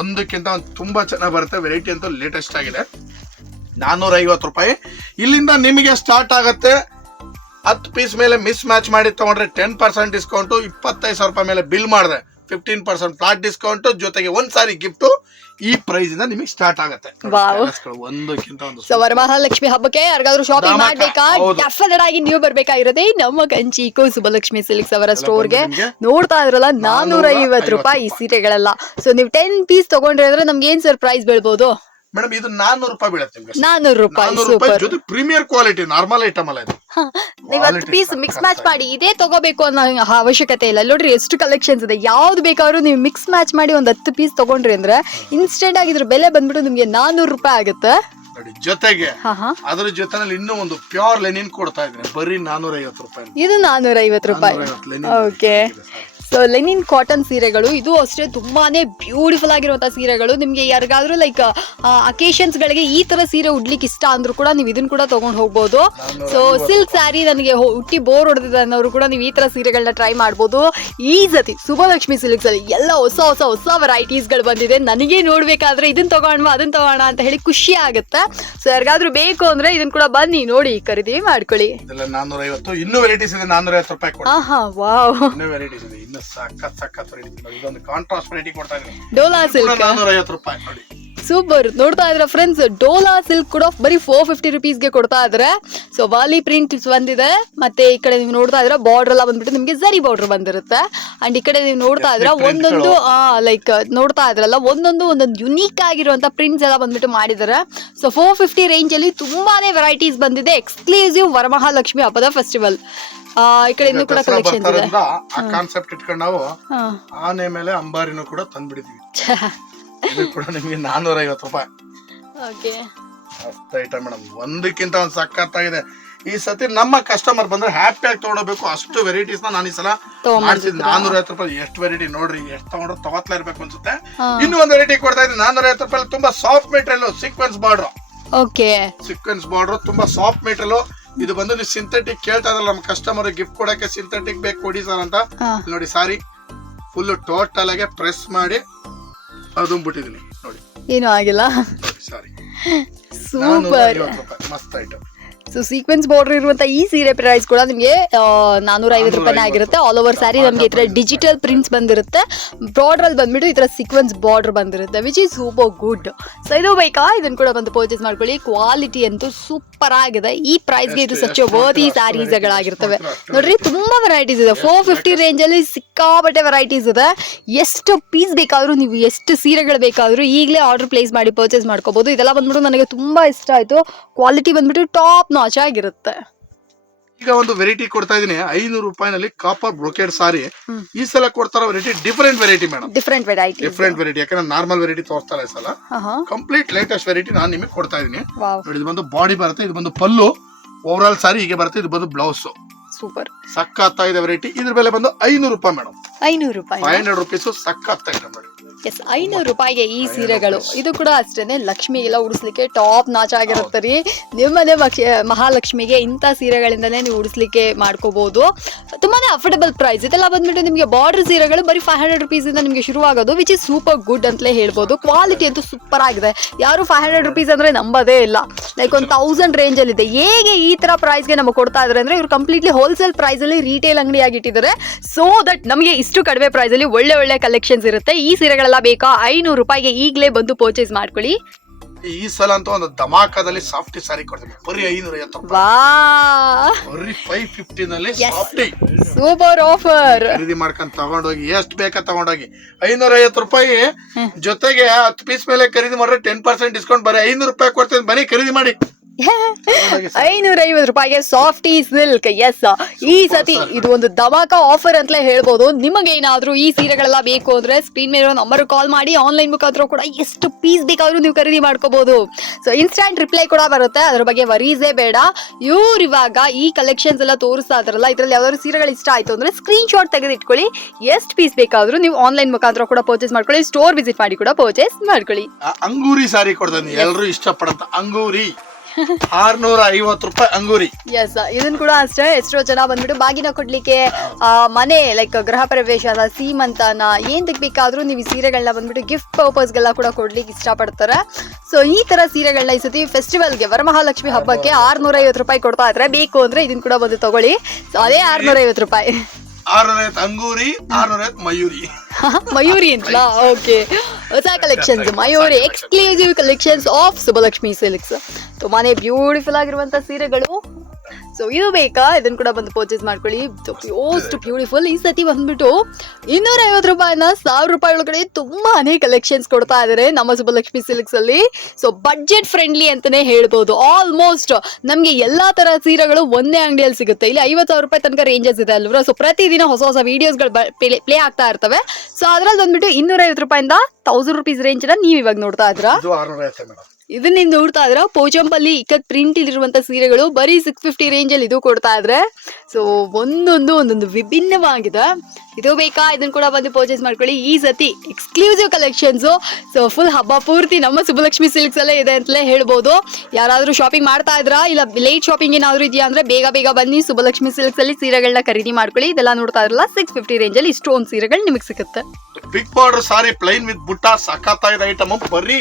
ಒಂದಕ್ಕಿಂತ ಒಂದು ತುಂಬಾ ಚೆನ್ನಾಗಿ ಬರುತ್ತೆ. ವೆರೈಟಿ ಅಂತೂ ಲೇಟೆಸ್ಟ್ ಆಗಿದೆ. ನಾನ್ನೂರ ಐವತ್ತು ರೂಪಾಯಿ. ಇಲ್ಲಿಂದ ನಿಮಗೆ ಸ್ಟಾರ್ಟ್ ಆಗುತ್ತೆ. ಹತ್ತು ಪೀಸ್ ಮೇಲೆ ಮಿಸ್ ಮ್ಯಾಚ್ ಮಾಡಿ ತಗೊಂಡ್ರೆ ಟೆನ್ ಪರ್ಸೆಂಟ್ ಡಿಸ್ಕೌಂಟು ಇಪ್ಪತ್ತೈದು ಸಾವಿರ ರೂಪಾಯಿ ಮೇಲೆ ಬಿಲ್ ಮಾಡಿದೆ. ಫಿಫ್ಟೀನ್ ಪರ್ಸೆಂಟ್ ಫ್ಲಾಟ್ ಡಿಸ್ಕೌಂಟ್ ಜೊತೆಗೆ ಒಂದ್ ಸಾರಿ ಗಿಫ್ಟ್ ಈ ಪ್ರೈಸ್ ಇಂದ ನಿಮಗೆ ಸ್ಟಾರ್ಟ್ ಆಗುತ್ತೆ. Wow. ಒಂದಕ್ಕಿಂತ ಒಂದು ಸೊ ವರಮಹಾಲಕ್ಷ್ಮಿ ಹಬ್ಬಕ್ಕೆ ಯಾರಿಗಾದ್ರೂ ಶಾಪಿಂಗ್ ಧಮಾಕ, ಮಾಡ್ಬೇಕಾ? ಹೌದು. ಡೆಫಿನೆಟ್ ಆಗಿ ನೀವು ಬರ್ಬೇಕಾಗಿರೋದೇ ನಮ್ಮ ಕಂಚಿ ಕೋ ಸುಬ್ಬಲಕ್ಷ್ಮಿ ಸಿಲ್ಕ್ಸ್ ಅವರ ಸ್ಟೋರ್ಗೆ. ನಿಮ್ಗೆ ನೋಡ್ತಾ ಇದ್ರಲ್ಲ ನಾನೂರ ಐವತ್ತು ರೂಪಾಯಿ ಈ ಸೀರೆಗಳೆಲ್ಲ. ಸೊ ನೀವು ಟೆನ್ ಪೀಸ್ ತಗೊಂಡ್ರೆ ಅಂದ್ರೆ ನಮ್ಗೆ ಏನ್ ಸರ್ ಪ್ರೈಸ್ ಬೀಳ್ಬೋದು? ಮೇಡಮ್ ಇದು ನಾನ್ನೂರು ರೂಪಾಯಿ ಬೀಳುತ್ತೆ ನಿಮ್ಗೆ. ನಾನೂರು ರೂಪಾಯಿ ನಾನ್ನೂರು ರೂಪಾಯಿ ಸೂಪರ್. ಜೊತೆ ಪ್ರೀಮಿಯರ್ ಕ್ವಾಲಿಟಿ ನಾರ್ಮಲ್ ಐಟಮ್ ಅಲ್ಲ ಇದು. Quality ಪೀಸ್ ಮಿಕ್ಸ್ ಮ್ಯಾಚ್ ಮಾಡಿ ಇದೇ ತಗೋಬೇಕು ಅನ್ನೋ ಅವಶ್ಯಕತೆ ಇಲ್ಲ. ನೋಡ್ರಿ ಎಷ್ಟು ಕಲೆಕ್ಷನ್ಸ್ ಇದೆ. ಯಾವ್ದು ಬೇಕಾದ್ರೂ ನೀವು ಮಿಕ್ಸ್ ಮ್ಯಾಚ್ ಮಾಡಿ ಒಂದ್ ಹತ್ತು ಪೀಸ್ ತಗೊಂಡ್ರಿ ಅಂದ್ರೆ ಇನ್ಸ್ಟೆಂಟ್ ಆಗಿ ಇದ್ರ ಬೆಲೆ ಬಂದ್ಬಿಟ್ಟು ನಿಮ್ಗೆ ನಾನೂರು ರೂಪಾಯಿ ಆಗುತ್ತೆ. ನೋಡಿ ಜೊತೆಗೆ ಹಾ ಹಾ. ಅದ್ರ ಜೊತೆನಲ್ಲಿ ಇನ್ನೂ ಒಂದು ಪ್ಯೂರ್ ಲೆನಿನ್ ಕೊಡ್ತಾ ಇದ್ದೀನಿ. ಬರೀ ನಾನೂರ ಐವತ್ತು ರೂಪಾಯಿ ಇದು ನಾನೂರ ಐವತ್ತು ರೂಪಾಯಿ. 450 ಲೆನಿನ್ ಓಕೆ ಲೆನಿನ್ ಕಾಟನ್ ಸೀರೆಗಳು ಇದು ಅಷ್ಟೇ ತುಂಬಾನೇ ಬ್ಯೂಟಿಫುಲ್ ಆಗಿರುವಂತಹ ಸೀರೆಗಳು. ನಿಮ್ಗೆ ಯಾರಿಗಾದ್ರೂ ಲೈಕ್ ಅಕೇಶನ್ಸ್ ಗಳಿಗೆ ಈ ತರ ಸೀರೆ ಉಡ್ಲಿಕ್ಕೆ ಇಷ್ಟ ಅಂದ್ರೂ ಕೂಡ ನೀವು ಇದನ್ನ ಕೂಡ ತಗೊಂಡ್ ಹೋಗ್ಬೋದು. ಸೊ ಸಿಲ್ಕ್ ಸ್ಯಾರಿ ನನಗೆ ಹೊ- ಹುಟ್ಟಿ ಬೋರ್ ಹೊಡೆದಿದೆ ಅನ್ನೋರು ಕೂಡ ನೀವು ಈ ತರ ಸೀರೆಗಳನ್ನ ಟ್ರೈ ಮಾಡ್ಬೋದು. ಈ ಸತಿ ಸುಭಲಕ್ಷ್ಮಿ ಸಿಲ್ಕ್ಸ್ ಅಲ್ಲಿ ಎಲ್ಲ ಹೊಸ ಹೊಸ ಹೊಸ ವೆರೈಟೀಸ್ಗಳು ಬಂದಿದೆ. ನನಗೆ ನೋಡ್ಬೇಕಾದ್ರೆ ಇದನ್ನ ತಗೋಣ ಅದನ್ನ ತಗೋಣ ಅಂತ ಹೇಳಿ ಖುಷಿ ಆಗುತ್ತೆ. ಸೊ ಯಾರಿಗಾದ್ರೂ ಬೇಕು ಅಂದ್ರೆ ಇದನ್ನ ಕೂಡ ಬನ್ನಿ ನೋಡಿ ಖರೀದಿ ಮಾಡ್ಕೊಳ್ಳಿ. ಇನ್ನೂ ವೆರೈಟೀಸ್ ಇದೆ ನಾನೂರ ಐವತ್ತು ರೂಪಾಯಿ ಕೊಡ್ತೀನಿ ಆಹಾ ವಾವ್. ಸಖತ್ ಸಖತ್ ನೋಡಿ ಇದೊಂದು ಕಾಂಟ್ರಾಸ್ಟ್ ಕೊಡ್ತಾ ಇದ್ದೀನಿ. ಡೋಲಾ ಸಿಲ್ಕ್ ಐವತ್ತು ರೂಪಾಯಿ ನೋಡಿ. ಸೂಪರ್ ನೋಡ್ತಾ ಇದ್ರ ಫ್ರೆಂಡ್ಸ್ ಡೋಲಾ ಸಿಲ್ಕ್ ಕೂಡ ಬರೀ ಫೋರ್ ಫಿಫ್ಟಿ ರುಪೀಸ್ಗೆ ಕೊಡ್ತಾ ಇದ್ರೆ ಸೊ ವಾಲಿ ಪ್ರಿಂಟ್ ಬಂದಿದೆ. ಮತ್ತೆ ಈ ಕಡೆ ನೀವು ನೋಡ್ತಾ ಇದ್ರೆ ಬಾರ್ಡರ್ ಎಲ್ಲ ಬಂದ್ಬಿಟ್ಟು ನಿಮ್ಗೆ ಜರಿ ಬಾರ್ಡರ್ ಬಂದಿರುತ್ತೆ. ಅಂಡ್ ಈ ಕಡೆ ನೀವು ನೋಡ್ತಾ ಇದ್ರೆ ಒಂದೊಂದು ಲೈಕ್ ನೋಡ್ತಾ ಇದ್ರಲ್ಲ ಒಂದೊಂದು ಒಂದೊಂದು ಯುನೀಕ್ ಆಗಿರುವಂತ ಪ್ರಿಂಟ್ಸ್ ಎಲ್ಲ ಬಂದ್ಬಿಟ್ಟು ಮಾಡಿದ್ದಾರೆ. ಸೊ ಫೋರ್ ಫಿಫ್ಟಿ ರೇಂಜ್ ಅಲ್ಲಿ ತುಂಬಾನೇ ವೆರೈಟೀಸ್ ಬಂದಿದೆ. ಎಕ್ಸ್ಕ್ಲೂಸಿವ್ ವರಮಹಾಲಕ್ಷ್ಮಿ ಹಬ್ಬದ ಫೆಸ್ಟಿವಲ್ ಈ ಕಡೆ ಇನ್ನೂ ಕೂಡ ಕಲೆಕ್ಷನ್ ಇದೆ. ಬರ್ತಾರಿಂದ ಆ ಕಾನ್ಸೆಪ್ಟ್ ಇಟ್ಕೊಂಡು ನಾವು ಹಾ. ಆನೆ ಮೇಲೆ ಅಂಬಾರಿನೂ ಕೂಡ ತಂದ್ಬಿಡಿದೀವಿ. ಇದು ಕೂಡ ನಿಮಗೆ ನಾನೂರ ಐವತ್ತು ರೂಪಾಯಿ. ಓಕೆ. ಮಸ್ತ್ ಐಟಮ್ ಮೇಡಮ್. ಒಂದಕ್ಕಿಂತ ಒಂದು ಸಖತ್ತಾಗಿದೆ. ಈ ಸತಿ ನಮ್ಮ ಕಸ್ಟಮರ್ ಬಂದ್ರೆ ಹ್ಯಾಪಿ ಆಗಿ ತಗೊಳ್ಬೇಕು ಅಷ್ಟು ವೆರೈಟೀಸ್ ನಾನು ಈ ಸಲ ತಗೊಂಬಂದಿದ್ದೀರಾ? ಮಾಡಿಸಿದ್. ನಾನೂರ ಐವತ್ತು ರೂಪಾಯಿ. ಎಷ್ಟು ವೆರೈಟಿ ನೋಡ್ರಿ ಎಷ್ಟು ತಗೊಂಡ್ರು ತಗೋತ್ಲಾ ಇರ್ಬೇಕು ಅನ್ಸುತ್ತೆ. ಹಾ. ಇನ್ನೂ ಒಂದು ವೆರೈಟಿ ಕೊಡ್ತಾ ಇದ್ದೀನಿ. ನಾನೂರ ಐವತ್ತು ರೂಪಾಯಿ ತುಂಬಾ soft material sequence border okay. Sequence border ತುಂಬಾ ಸಾಫ್ಟ್ ಮೆಟೀರಿಯಲ್ ಇದು ಬಂದು ನೀವು ಸಿಂಥೆಟಿಕ್ ಕೇಳ್ತಾ ಇದ್ರಲ್ಲ ನಮ್ಮ ಕಸ್ಟಮರ್ ಗಿಫ್ಟ್ ಕೊಡಕ್ಕೆ ಸಿಂಥೆಟಿಕ್ ಬೇಕು ಕೊಡಿ ಸರ್ ಅಂತ. ನೋಡಿ ಸಾರಿ ಫುಲ್ ಟೋಟಲ್ ಆಗಿ ಪ್ರೆಸ್ ಮಾಡಿ ಅದು ಬಿಟ್ಟಿದ್ದೀನಿ ನೋಡಿ. ಏನು ಆಗಿಲ್ಲ. ಸಾರಿ. ಸೂಪರ್ ಮಸ್ತ್ ಐಟಮ್ ಸೊ ಸೀಕ್ವೆನ್ಸ್ ಬಾರ್ಡರ್ ಇರುವಂತ ಈ ಸೀರೆ ಪ್ರೈಸ್ ಕೂಡ ನಿಮಗೆ ನಾನೂರ ಐವತ್ತು ರೂಪಾಯಿ ಆಗಿರುತ್ತೆ. ಆಲ್ ಓವರ್ ಸ್ಯಾರಿ ನಮಗೆ ಈ ತರ ಡಿಜಿಟಲ್ ಪ್ರಿಂಟ್ಸ್ ಬಂದಿರುತ್ತೆ. ಬಾರ್ಡರ್ ಅಲ್ಲಿ ಬಂದ್ಬಿಟ್ಟು ಈ ತರ ಸೀಕ್ವೆನ್ಸ್ ಬಾರ್ಡರ್ ಬಂದಿರುತ್ತೆ which is super good so ಇದು ಬೇಕಾ? ಇದನ್ನು ಕೂಡ ಬಂದು ಪರ್ಚೇಸ್ ಮಾಡ್ಕೊಳ್ಳಿ. ಕ್ವಾಲಿಟಿ ಅಂತೂ ಸೂಪರ್ ಆಗಿದೆ. ಈ ಪ್ರೈಸ್ಗೆ ಇದು ಸಚ್ಚ ವರ್ತಿ ಸ್ಯಾರೀಸ್ಗಳಾಗಿರ್ತವೆ ನೋಡ್ರಿ ತುಂಬಾ ವೆರೈಟೀಸ್ ಇದೆ. ಫೋರ್ ಫಿಫ್ಟಿ ರೇಂಜಲ್ಲಿ ಸಿಕ್ಕಾಪಟ್ಟೆ ವೆರೈಟೀಸ್ ಇದೆ. ಎಷ್ಟು ಪೀಸ್ ಬೇಕಾದರೂ ನೀವು ಎಷ್ಟು ಸೀರೆಗಳು ಬೇಕಾದರೂ ಈಗಲೇ ಆರ್ಡರ್ ಪ್ಲೇಸ್ ಮಾಡಿ ಪರ್ಚೇಸ್ ಮಾಡ್ಕೋಬಹುದು ಇದೆಲ್ಲ ಬಂದ್ಬಿಟ್ಟು ನನಗೆ ತುಂಬಾ ಇಷ್ಟ ಆಯ್ತು. ಕ್ವಾಲಿಟಿ ಬಂದ್ಬಿಟ್ಟು ಟಾಪ್ ನಾಚ್ ಆಗಿರುತ್ತೆ ಈಗ ಒಂದು ವೆರೈಟಿ ಕೊಡ್ತಾ ಇದೀನಿ ಐನೂರು ರೂಪಾಯಿನಲ್ಲಿ ಕಾಪರ್ ಬ್ರೋಕೆಡ್ ಸಾರಿ ಈ ಸಲ ಕೊಡ್ತಾರ variety different variety madam different variety different variety ಯಾಕಂದ್ರೆ ನಾರ್ಮಲ್ ವೆರೈಟಿ ತೋರಿಸ್ತಾರೆ ಈ ಸಲ. ಕಂಪ್ಲೀಟ್ ಲೇಟೆಸ್ಟ್ ವೆರೈಟಿ ನಾನು ನಿಮಗೆ ಕೊಡ್ತಾ ಇದೀನಿ ನೋಡಿ ಇದು ಬಂದು ಬಾಡಿ ಬರುತ್ತೆ ಇದು ಬಂದು ಪಲ್ಲು. ಓವರ್ ಆಲ್ ಸಾರಿ ಹೀಗೆ ಬರುತ್ತೆ ಇದು ಬಂದು ಬ್ಲೌಸ್ ಸೂಪರ್ ಸಕ್ಕತ್ತಾಗಿದೆ ವೆರೈಟಿ ಇದ್ರ ಬೆಲೆ ಬಂದು ಐನೂರು ರೂಪಾಯಿ ಮೇಡಮ್ ಐನೂರು ರೂಪಾಯಿ. ಫೈವ್ ಹಂಡ್ರೆಡ್ ರುಪೀಸ್ ಸಕ್ಕತ್ತಾಗಿದೆ ನೋಡಿ. ಎಸ್ ಐನೂರು ರೂಪಾಯಿಗೆ ಈ ಸೀರೆಗಳು. ಇದು ಕೂಡ ಅಷ್ಟೇನೆ, ಲಕ್ಷ್ಮಿಗೆಲ್ಲ ಉಡಿಸ್ಲಿಕ್ಕೆ ಟಾಪ್ ನಾಚ ಆಗಿರುತ್ತೆ ರೀ. ಮಕ್ಷ- ಮಹಾಲಕ್ಷ್ಮಿಗೆ ಇಂಥ ಸೀರೆಗಳಿಂದಲೇ ನೀವು ಉಡಿಸ್ಲಿಕ್ಕೆ ಮಾಡ್ಕೋಬಹುದು ತುಂಬಾನೇ ಅಫೋರ್ಡಬಲ್ ಪ್ರೈಸ್ ಇದೆಲ್ಲ ಬಂದ್ಬಿಟ್ಟು ನಿಮಗೆ ಬಾರ್ಡರ್ ಸೀರೆಗಳು ಬರೀ ಫೈವ್ ಹಂಡ್ರೆಡ್ ರುಪೀಸ್ ಇಂದ ನಿಮಗೆ ಶುರುವಾಗೋದು ವಿಚ್ ಇಸ್ ಸೂಪರ್ ಗುಡ್ ಅಂತಲೇ ಹೇಳ್ಬೋದು. ಕ್ವಾಲಿಟಿ ಅಂತೂ ಸೂಪರ್ ಆಗಿದೆ. ಯಾರು ಫೈವ್ ಹಂಡ್ರೆಡ್ ರುಪೀಸ್ ಅಂದ್ರೆ ನಂಬದೇ ಇಲ್ಲ. ಲೈಕ್ ಒಂದು ತೌಸಂಡ್ ರೇಂಜ್ ಅಲ್ಲಿ ಇದೆ. ಹೇಗೆ ಈ ತರ ಪ್ರೈಸ್ಗೆ ನಮಗೆ ಕೊಡ್ತಾ ಇದ್ದಾರೆ ಅಂದ್ರೆ, ಇವರು ಕಂಪ್ಲೀಟ್ಲಿ ಹೋಲ್ಸೇಲ್ ಪ್ರೈಸ್ ಅಲ್ಲಿ ರೀಟೇಲ್ ಅಂಗಡಿ ಆಗಿಟ್ಟಿದ್ದಾರೆ ಸೊ ದಟ್ ನಮಗೆ ಇಷ್ಟು ಕಡಿಮೆ ಪ್ರೈಸ್ ಅಲ್ಲಿ ಒಳ್ಳೆ ಒಳ್ಳೆ ಕಲೆಕ್ಷನ್ಸ್ ಇರುತ್ತೆ. ಈ ಸೀರೆಗಳೆಲ್ಲ ಬೇಕಾ? ಐನೂರು ರೂಪಾಯಿಗೆ ಈಗಲೇ ಬಂದು ಪರ್ಚೇಸ್ ಮಾಡ್ಕೊಳ್ಳಿ. ಈ ಸಲ ಅಂತೂ ಒಂದು ಧಮಾಕದಲ್ಲಿ ಸಾಫ್ಟಿ ಸಾರಿ ಕೊಡ್ತೀನಿ. ಬರೀ ಐನೂರ ಐವತ್ತು ರೂಪಾಯಿ. ವಾ ಬರೀ ಫೈವ್ ಫಿಫ್ಟಿ ನಲ್ಲಿ ಸಾಫ್ಟಿ ಸೂಪರ್ ಆಫರ್ ಖರೀದಿ ಮಾಡ್ಕೊಂಡ್ ತಗೊಂಡೋಗಿ ಎಷ್ಟು ಬೇಕಾ ತಗೊಂಡೋಗಿ? ಐನೂರ ಐವತ್ತು ರೂಪಾಯಿ. ಜೊತೆಗೆ ಹತ್ತು ಪೀಸ್ ಮೇಲೆ ಖರೀದಿ ಮಾಡಿದ್ರೆ ಟೆನ್ ಪರ್ಸೆಂಟ್ ಡಿಸ್ಕೌಂಟ್ ಬರೀ ಐನೂರು ರೂಪಾಯಿ ಕೊಡ್ತೀನಿ. ಬನ್ನಿ ಖರೀದಿ ಮಾಡಿ. ಐನೂರ ಐವತ್ತು ರೂಪಾಯಿಗೆ ಸಾಫ್ಟಿ ಸಿಲ್ಕ್ ಎಸ್ ಈ ಸತಿ ಇದು ಒಂದು ಧಮಾಕ ಆಫರ್ ಅಂತಲೇ ಹೇಳ್ಬೋದು. ನಿಮಗೆ ಏನಾದ್ರೂ ಈ ಸೀರೆಗಳೆಲ್ಲ ಬೇಕು ಅಂದ್ರೆ ಸ್ಕ್ರೀನ್ ಮೇಲೆ ನಂಬರ್ ಕಾಲ್ ಮಾಡಿ. ಆನ್ಲೈನ್ ಮುಖಾಂತರ ಕೂಡ ಎಷ್ಟು ಪೀಸ್ ಬೇಕಾದ್ರೂ ನೀವು ಖರೀದಿ ಮಾಡ್ಕೋಬಹುದು ಸೊ ಇನ್ಸ್ಟಾಂಟ್ ರಿಪ್ಲೈ ಕೂಡ ಬರುತ್ತೆ. ಅದ್ರ ಬಗ್ಗೆ ವರೀಸೇ ಬೇಡ. ಇವ್ರು ಇವಾಗ ಈ ಕಲೆಕ್ಷನ್ಸ್ ಎಲ್ಲ ತೋರಿಸ್ತಾ ಇದ್ರಲ್ಲ ಇದ್ರಲ್ಲಿ ಯಾವ್ದಾದ್ರು ಸೀರೆಗಳು ಇಷ್ಟ ಆಯ್ತು ಅಂದ್ರೆ ಸ್ಕ್ರೀನ್ ಶಾಟ್ ತೆಗೆದು ಇಟ್ಕೊಳ್ಳಿ ಎಷ್ಟು ಪೀಸ್ ಬೇಕಾದ್ರೂ ನೀವು ಆನ್ಲೈನ್ ಮುಖಾಂತರ ಕೂಡ ಪರ್ಚೇಸ್ ಮಾಡ್ಕೊಳ್ಳಿ. ಸ್ಟೋರ್ ವಿಸಿಟ್ ಮಾಡಿ ಕೂಡ ಪರ್ಚೇಸ್ ಮಾಡ್ಕೊಳ್ಳಿ. ಅಂಗೂರಿ ಸಾರಿ ಕೊಡ್ತೀನಿ. ಎಲ್ಲರೂ ಇಷ್ಟಪಡಂತ ಅಂಗೂರಿ. ಆರ್ನೂರ ಐವತ್ತು ರೂಪಾಯಿ ಅಂಗೂರಿ. ಎಸ್ ಇದನ್ ಕೂಡ ಅಷ್ಟೇ. ಎಷ್ಟೋ ಜನ ಬಂದ್ಬಿಟ್ಟು ಬಾಗಿನ ಕೊಡ್ಲಿಕ್ಕೆ ಮನೆ ಲೈಕ್ ಗೃಹ ಪ್ರವೇಶ ಸೀಮಂತನ, ಏನ್ ಬೇಕಾದ್ರೂ ನೀವು ಸೀರೆಗಳನ್ನ ಬಂದ್ಬಿಟ್ಟು ಗಿಫ್ಟ್ ಪರ್ಪಸ್ ಗೆಲ್ಲ ಕೂಡ ಕೊಡ್ಲಿಕ್ಕೆ ಇಷ್ಟಪಡ್ತಾರೆ. ಸೊ ಈ ತರ ಸೀರೆಗಳನ್ನ ಈ ಸತಿ ಫೆಸ್ಟಿವಲ್ಗೆ ವರಮಹಾಲಕ್ಷ್ಮಿ ಹಬ್ಬಕ್ಕೆ ಆರ್ನೂರ ಐವತ್ತು ರೂಪಾಯಿ ಕೊಡ್ತಾ ಇದ್ರೆ ಬೇಕು ಅಂದ್ರೆ ಇದನ್ನ ಕೂಡ ಬಂದು ತಗೊಳ್ಳಿ. ಸೊ ಅದೇ ಆರ್ನೂರ ಐವತ್ತು ರೂಪಾಯಿ. ಆರ್ನೂರ ಐವತ್ತು ಅಂಗೂರಿ ಆರ್ನೂರ ಐವತ್ತು ಮಯೂರಿ ಮಯೂರಿ. ಅಂತಲಾ ಓಕೆ ಹೊಸ collections Mayuri exclusive collections of Subalakshmi Silks ತುಂಬಾನೇ ಬ್ಯೂಟಿಫುಲ್ ಆಗಿರುವಂತ ಸೀರೆಗಳು. ಸೊ ಇದು ಬೇಕಾ? ಇದನ್ನ ಕೂಡ ಬಂದು ಪರ್ಚೇಸ್ ಮಾಡ್ಕೊಳ್ಳಿ. ಮೋಸ್ಟ್ ಬ್ಯೂಟಿಫುಲ್ ಈ ಸತಿ ಬಂದ್ಬಿಟ್ಟು ಇನ್ನೂರ ಐವತ್ತು ರೂಪಾಯಿನ ಸಾವಿರ ರೂಪಾಯಿ ಒಳಗಡೆ ತುಂಬಾನೇ ಕಲೆಕ್ಷನ್ಸ್ ಕೊಡ್ತಾ ಇದ್ದಾರೆ ನಮ್ಮ ಸುಬ್ಬಲಕ್ಷ್ಮಿ ಸಿಲ್ಕ್ಸ್ ಅಲ್ಲಿ. ಸೊ ಬಡ್ಜೆಟ್ ಫ್ರೆಂಡ್ಲಿ ಅಂತಾನೆ ಹೇಳ್ಬೋದು. ಆಲ್ಮೋಸ್ಟ್ ನಮಗೆ ಎಲ್ಲಾ ತರ ಸೀರೆಗಳು ಒಂದೇ ಅಂಗಡಿಯಲ್ಲಿ ಸಿಗುತ್ತೆ. ಇಲ್ಲಿ ಐವತ್ತು ಸಾವಿರ ರೂಪಾಯಿ ತನಕ ರೇಂಜಸ್ ಇದೆ ಅಲ್ವಾ? ಸೊ ಪ್ರತಿದಿನ ಹೊಸ ಹೊಸ ವಿಡಿಯೋಸ್ಗಳು ಪ್ಲೇ ಆಗ್ತಾ ಇರ್ತವೆ. ಸೊ ಅದ್ರಲ್ಲಿ ಬಂದ್ಬಿಟ್ಟು ಇನ್ನೂರ ಐವತ್ತು ರೂಪಾಯಿಂದ ತೌಸಂಡ್ ರುಪೀಸ್ ರೇಂಜ್ ನೀವು ಇವಾಗ ನೋಡ್ತಾ ಇದ್ರಾ ಇದನ್ನ ನೋಡ್ತಾ ಇದ್ರ ಪೋಚಂಪಲ್ಲಿ ಇಕ್ಕದ ಪ್ರಿಂಟ್ ಇಲ್ಲಿರುವಂತ ಸೀರೆಗಳು ಬರೀ ಸಿಕ್ಸ್ ಫಿಫ್ಟಿ ರೇಂಜ್ ಅಲ್ಲಿ ಇದು ಕೊಡ್ತಾ ಇದ್ರೆ. ಸೊ ಒಂದೊಂದು ಒಂದೊಂದು ವಿಭಿನ್ನವಾಗಿದೆ. ಇದು ಬೇಕಾ? ಇದನ್ನ ಕೂಡ ಬಂದು ಪರ್ಚೇಸ್ ಮಾಡ್ಕೊಳ್ಳಿ. ಈ ಸತಿ ಎಕ್ಸ್ಕ್ಲೂಸಿವ್ ಕಲೆಕ್ಷನ್ಸು ಸೊ ಫುಲ್ ಹಬ್ಬ ಪೂರ್ತಿ ನಮ್ಮ ಸುಬ್ಬಲಕ್ಷ್ಮಿ ಸಿಲ್ಕ್ಸ್ ಅಲ್ಲೇ ಇದೆ ಅಂತಲೇ ಹೇಳ್ಬೋದು. ಯಾರಾದರೂ ಶಾಪಿಂಗ್ ಮಾಡ್ತಾ ಇದ್ರಾ? ಇಲ್ಲ ಲೇಟ್ ಶಾಪಿಂಗ್ ಏನಾದರೂ ಇದೆಯಾ ಅಂದ್ರೆ ಬೇಗ ಬೇಗ ಬನ್ನಿ. ಸುಬ್ಬಲಕ್ಷ್ಮಿ ಸಿಲ್ಕ್ಸ್ ಅಲ್ಲಿ ಸೀರೆಗಳನ್ನ ಖರೀದಿ ಮಾಡ್ಕೊಳ್ಳಿ. ಇದೆಲ್ಲ ನೋಡ್ತಾ ಇದ್ರಲ್ಲ ಸಿಕ್ಸ್ ಫಿಫ್ಟಿ ರೇಂಜ್ ಅಲ್ಲಿ ಇಷ್ಟೊಂದು ಸೀರೆಗಳು ನಿಮಗೆ ಸಿಗುತ್ತೆ. Big border sari plain with ಬುಟ್ಟ ಸಖತ್ತಾಗಿದೆ ಐಟಮ್ ಬರೀ